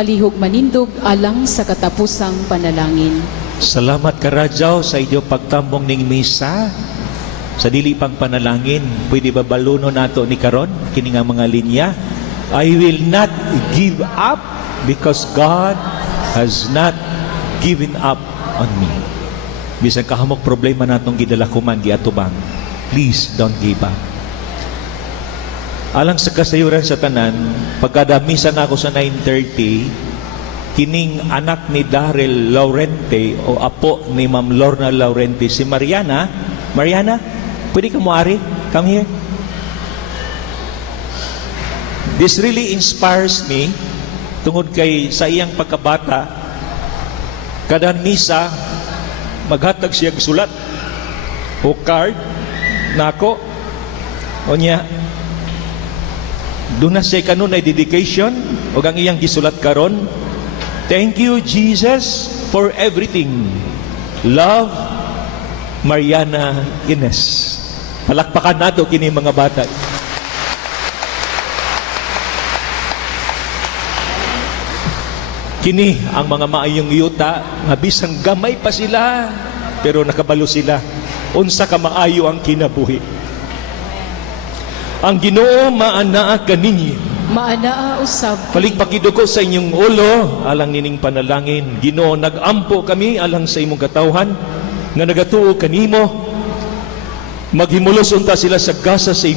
palihog manindog alang sa katapusang panalangin. Salamat karadyaw sa inyo pagtambong ning misa. Sa dili pang panalangin, pwede ba baluno nato ni karon kini nga mga linya? I will not give up because God has not given up on me. Bisan kahamok problema natong gidalakuman giatubang, please don't give up. Alang sa kasayuran sa tanan, pagkada misa na ako sa 9:30, kining anak ni Daryl Laurente o apo ni Ma'am Lorna Laurente, si Mariana, pwede ka moari? Come here. This really inspires me tungod kay sa iyang pagkabata, kada misa maghatag siya sulat o card nako o niya doon na siya kanunay dedication o ang iyang gisulat karon. Thank you, Jesus, for everything. Love, Mariana Ines. Palakpakan nato kini mga bata. Kini ang mga maayong yuta, nga bisang gamay pa sila, pero nakabalo sila. Unsa ka maayo ang kinabuhi. Ang Ginoo maanaa kaninyi. Maanaa usab Paligpakiduko sa inyong ulo, alang nining panalangin. Ginoo, nagampo kami alang sa imong katawhan, nga nagatuo kanimo. Maghimulos unta sila sa gasa sa